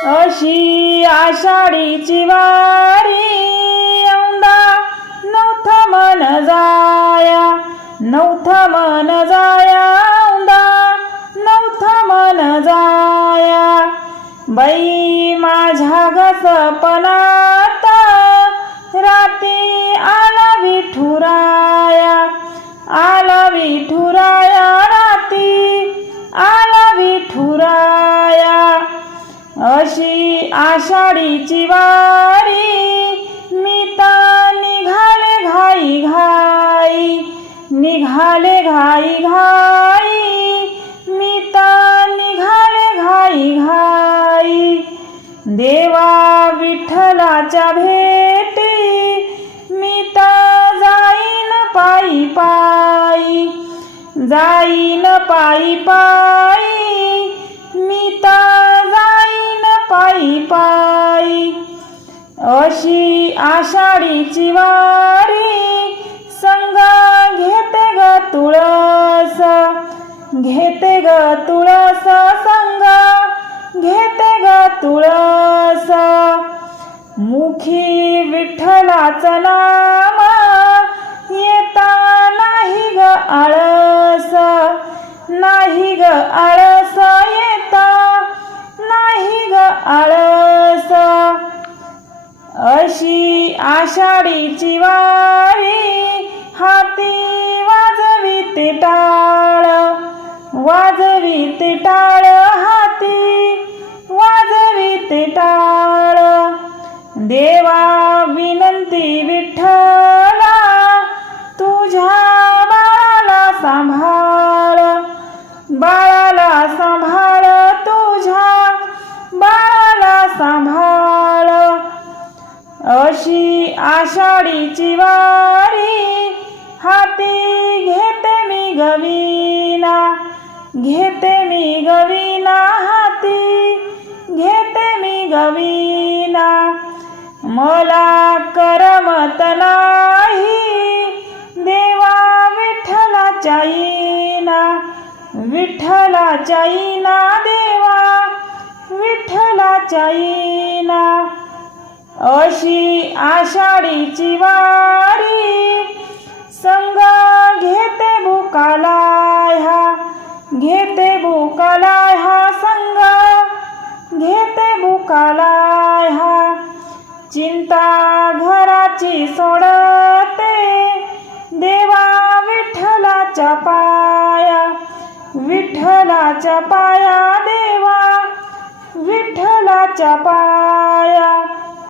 अशी आषाढीची वारी औंदा नवथा मन जाया, नवथा मन जाया, औंदा नवथा मन जाया. बाई माझ्या घसपणात राती आला विठुराया, आला विठुराया, राती आला विठुराया. अशी आषाढीची वारी मी तर निघाले घाई घाई, निघाले घाई घाई, मी तर निघाले घाई घाई. देवा विठ्ठलाच्या भेटी मी तर जाईन पायी पायी, जाईन पायी पायी, मी तर जाईन पायी पायी. अशी आषाढीची वारी संग घेते ग तुळस, घेते ग तुळस, संग घेते ग तुळस. मुखी विठ्ठलाचं नाम येता नाही ग आळस, नाही ग आळस, येता नाही ग आळस. अशी आषाढीची वारी हाती वाजवीते टाळ, वाजवीते टाळ, हाती वाजवीते टाळ. देवा विनंती विठ्ठला तुझ्या बाळाला सांभाळ, बाळाला सांभाळ, तुझ्या बाळाला सांभाळ. अशी आषाढीची वारी हाती घेते मी गवीना, घेते मी गवीना, हाती घेते मी गवीना. मला करमत नाही देवा विठ्ठलाच्या येईना, विठ्ठलाच्या येईना, देवा विठ्ठलाच्या येईना. अशी आषाढीची वारी संग घेते बुकालाय हा, घेते बुकालाय हा, संग घेते बुकालाय हा. चिंता घराची सोडते देवा विठ्ठलाच्या पाया, विठ्ठलाच्या पाया, देवा विठ्ठलाच्या पाया.